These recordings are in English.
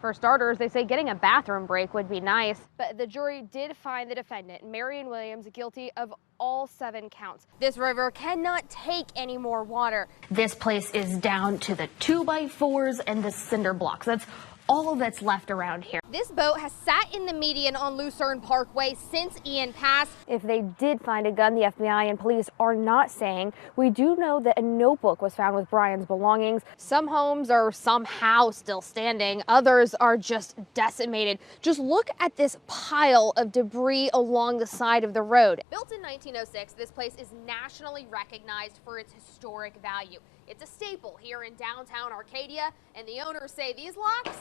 For starters, they say getting a bathroom break would be nice, but the jury did find the defendant, Marion Williams, guilty of all 7 counts. This river cannot take any more water. This place is down to the 2x4s and the cinder blocks. That's all that's left around here. This boat has sat in the median on Lucerne Parkway since Ian passed. If they did find a gun, the FBI and police are not saying. We do know that a notebook was found with Brian's belongings. Some homes are somehow still standing. Others are just decimated. Just look at this pile of debris along the side of the road. Built in 1906, this place is nationally recognized for its historic value. It's a staple here in downtown Arcadia, and the owners say these locks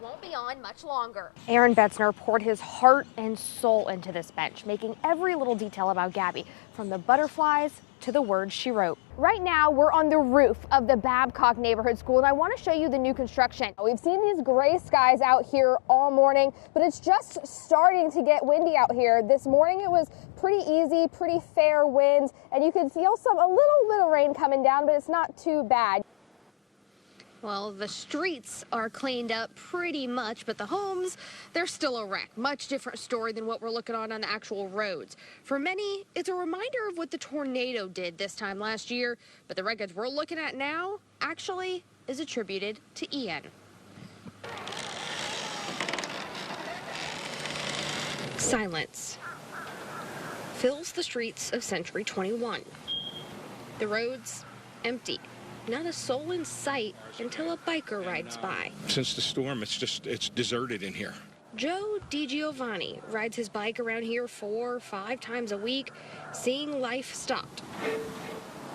won't be on much longer. Aaron Betzner poured his heart and soul into this bench, making every little detail about Gabby, from the butterflies to the words she wrote. Right now, we're on the roof of the Babcock Neighborhood School, and I want to show you the new construction. We've seen these gray skies out here all morning, but it's just starting to get windy out here. This morning it was pretty easy, pretty fair winds, and you can feel a little bit of rain coming down, but it's not too bad. Well, the streets are cleaned up pretty much, but the homes, they're still a wreck. Much different story than what we're looking on the actual roads. For many, it's a reminder of what the tornado did this time last year, but the wreckage we're looking at now actually is attributed to Ian. Silence fills the streets of Century 21. The roads empty. Not a soul in sight until a biker rides by. Since the storm, it's deserted in here. Joe DiGiovanni rides his bike around here 4 or 5 times a week, seeing life stopped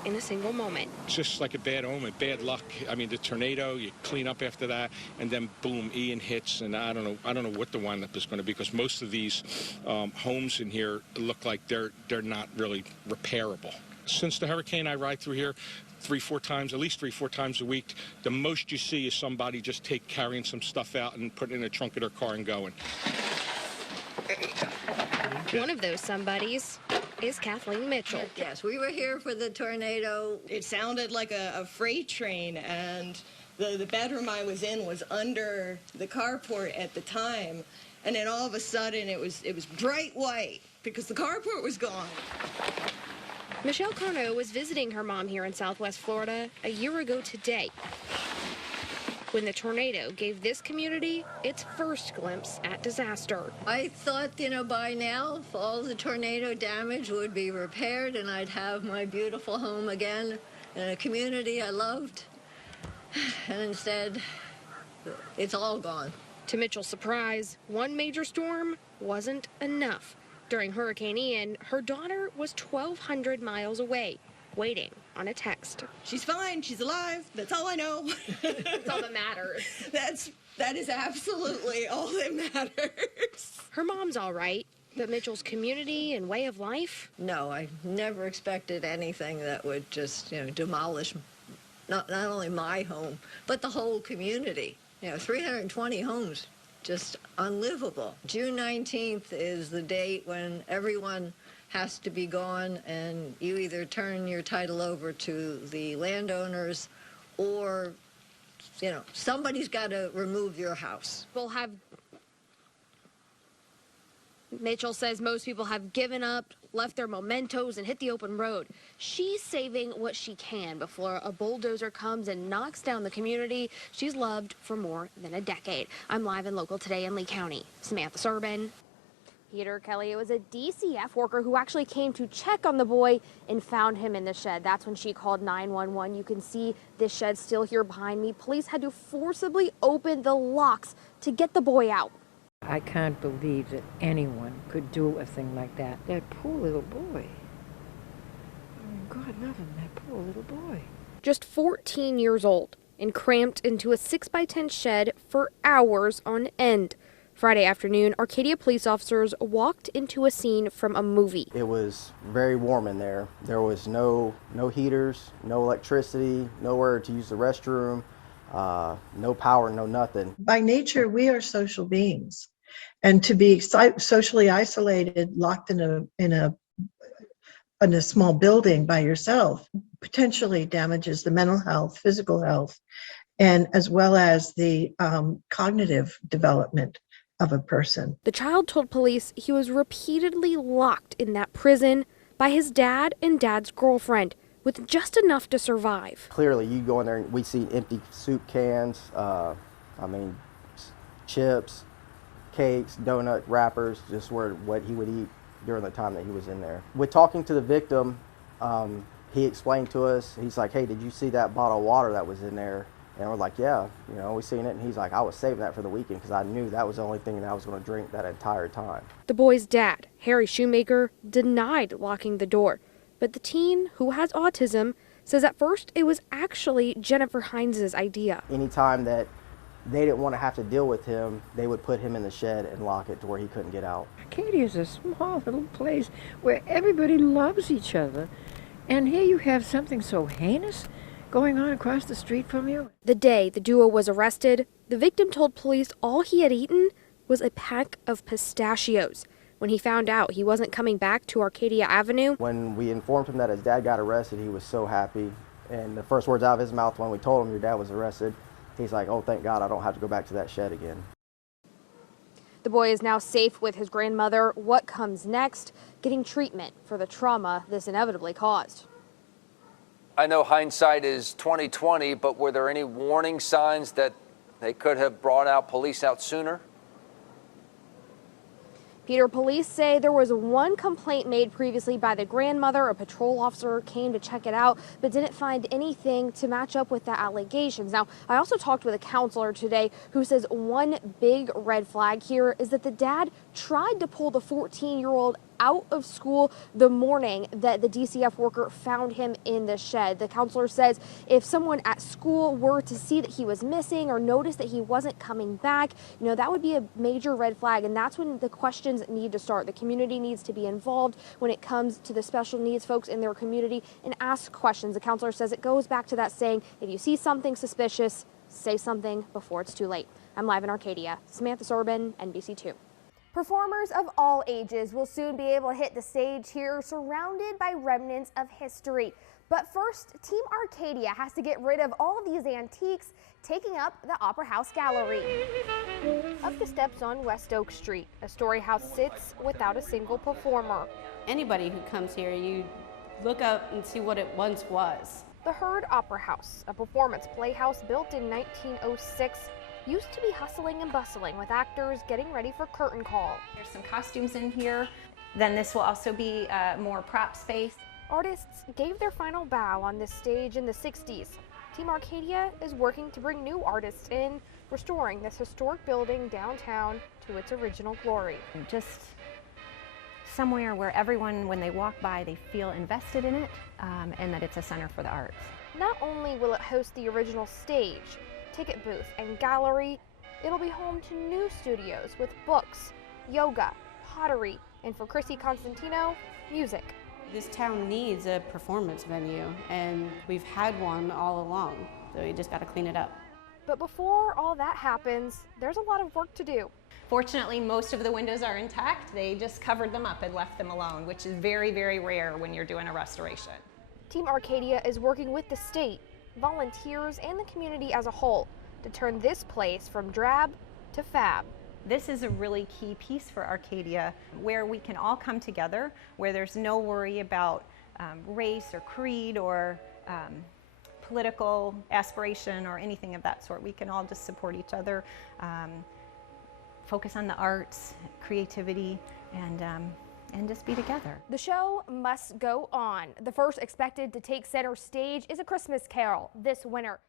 in a single moment. It's just like a bad omen, bad luck. I mean, the tornado, you clean up after that, and then boom, Ian hits, and I don't know what the windup is going to be, because most of these homes in here look like they're not really repairable. Since the hurricane, I ride through here 3-4 times, at least 3-4 times a week. The most you see is somebody just carrying some stuff out and putting it in the trunk of their car and going. One of those somebodies is Kathleen Mitchell. Yes, we were here for the tornado. It sounded like a freight train, and the bedroom I was in was under the carport at the time, and then all of a sudden it was bright white because the carport was gone. Michelle Carno was visiting her mom here in Southwest Florida a year ago today, when the tornado gave this community its first glimpse at disaster. I thought, by now, all the tornado damage would be repaired and I'd have my beautiful home again in a community I loved. And instead, it's all gone. To Mitchell's surprise, one major storm wasn't enough. During Hurricane Ian, her daughter was 1,200 miles away, waiting on a text. She's fine. She's alive. That's all I know. That's all that matters. That is absolutely all that matters. Her mom's all right, but Mitchell's community and way of life? No, I never expected anything that would just, demolish not only my home, but the whole community. 320 homes. Just unlivable. June 19th is the date when everyone has to be gone, and you either turn your title over to the landowners or, somebody's got to remove your house. Mitchell says most people have given up, left their mementos, and hit the open road. She's saving what she can before a bulldozer comes and knocks down the community she's loved for more than a decade. I'm live and local today in Lee County. Samantha Serbin. Peter Kelly, it was a DCF worker who actually came to check on the boy and found him in the shed. That's when she called 911. You can see this shed still here behind me. Police had to forcibly open the locks to get the boy out. I can't believe that anyone could do a thing like that. That poor little boy. I mean, God love him, that poor little boy. Just 14 years old and cramped into a 6x10 shed for hours on end. Friday afternoon, Arcadia police officers walked into a scene from a movie. It was very warm in there. There was no heaters, no electricity, nowhere to use the restroom, no power, no nothing. By nature, we are social beings. And to be socially isolated, locked in a small building by yourself, potentially damages the mental health, physical health, and as well as the cognitive development of a person. The child told police he was repeatedly locked in that prison by his dad and dad's girlfriend with just enough to survive. Clearly, you go in there and we see empty soup cans, chips, cakes, donut wrappers, just what he would eat during the time that he was in there. With talking to the victim, he explained to us, he's like, hey, did you see that bottle of water that was in there? And we're like, yeah, we seen it. And he's like, I was saving that for the weekend because I knew that was the only thing that I was going to drink that entire time. The boy's dad, Harry Shoemaker, denied locking the door. But the teen, who has autism, says at first it was actually Jennifer Hines' idea. Anytime that they didn't want to have to deal with him, they would put him in the shed and lock it to where he couldn't get out. Arcadia is a small little place where everybody loves each other. And here you have something so heinous going on across the street from you. The day the duo was arrested, the victim told police all he had eaten was a pack of pistachios. When he found out he wasn't coming back to Arcadia Avenue. When we informed him that his dad got arrested, he was so happy. And the first words out of his mouth when we told him your dad was arrested, he's like, oh, thank God I don't have to go back to that shed again. The boy is now safe with his grandmother. What comes next? Getting treatment for the trauma this inevitably caused. I know hindsight is 20/20, but were there any warning signs that they could have brought out police out sooner? Peter, police say there was one complaint made previously by the grandmother. A patrol officer came to check it out, but didn't find anything to match up with the allegations. Now, I also talked with a counselor today who says one big red flag here is that the dad tried to pull the 14-year-old out of school the morning that the DCF worker found him in the shed. The counselor says if someone at school were to see that he was missing or notice that he wasn't coming back, that would be a major red flag. And that's when the questions need to start. The community needs to be involved when it comes to the special needs folks in their community and ask questions. The counselor says it goes back to that saying, if you see something suspicious, say something before it's too late. I'm live in Arcadia. Samantha Serbin, NBC2. Performers of all ages will soon be able to hit the stage here, surrounded by remnants of history. But first, Team Arcadia has to get rid of all of these antiques, taking up the Opera House Gallery. Up the steps on West Oak Street, a story house sits without a single performer. Anybody who comes here, you look up and see what it once was. The Herd Opera House, a performance playhouse built in 1906, used to be hustling and bustling with actors getting ready for curtain call. There's some costumes in here. Then this will also be more prop space. Artists gave their final bow on this stage in the 60s. Team Arcadia is working to bring new artists in, restoring this historic building downtown to its original glory. Just somewhere where everyone, when they walk by, they feel invested in it and that it's a center for the arts. Not only will it host the original stage, ticket booth, and gallery, it'll be home to new studios with books, yoga, pottery, and for Chrissy Constantino, music. This town needs a performance venue, and we've had one all along, so we just got to clean it up. But before all that happens, there's a lot of work to do. Fortunately, most of the windows are intact. They just covered them up and left them alone, which is very, very rare when you're doing a restoration. Team Arcadia is working with the state, volunteers, and the community as a whole to turn this place from drab to fab. This is a really key piece for Arcadia where we can all come together, where there's no worry about race or creed or political aspiration or anything of that sort. We can all just support each other, focus on the arts, creativity, and just be together. The show must go on. The first expected to take center stage is A Christmas Carol this winter.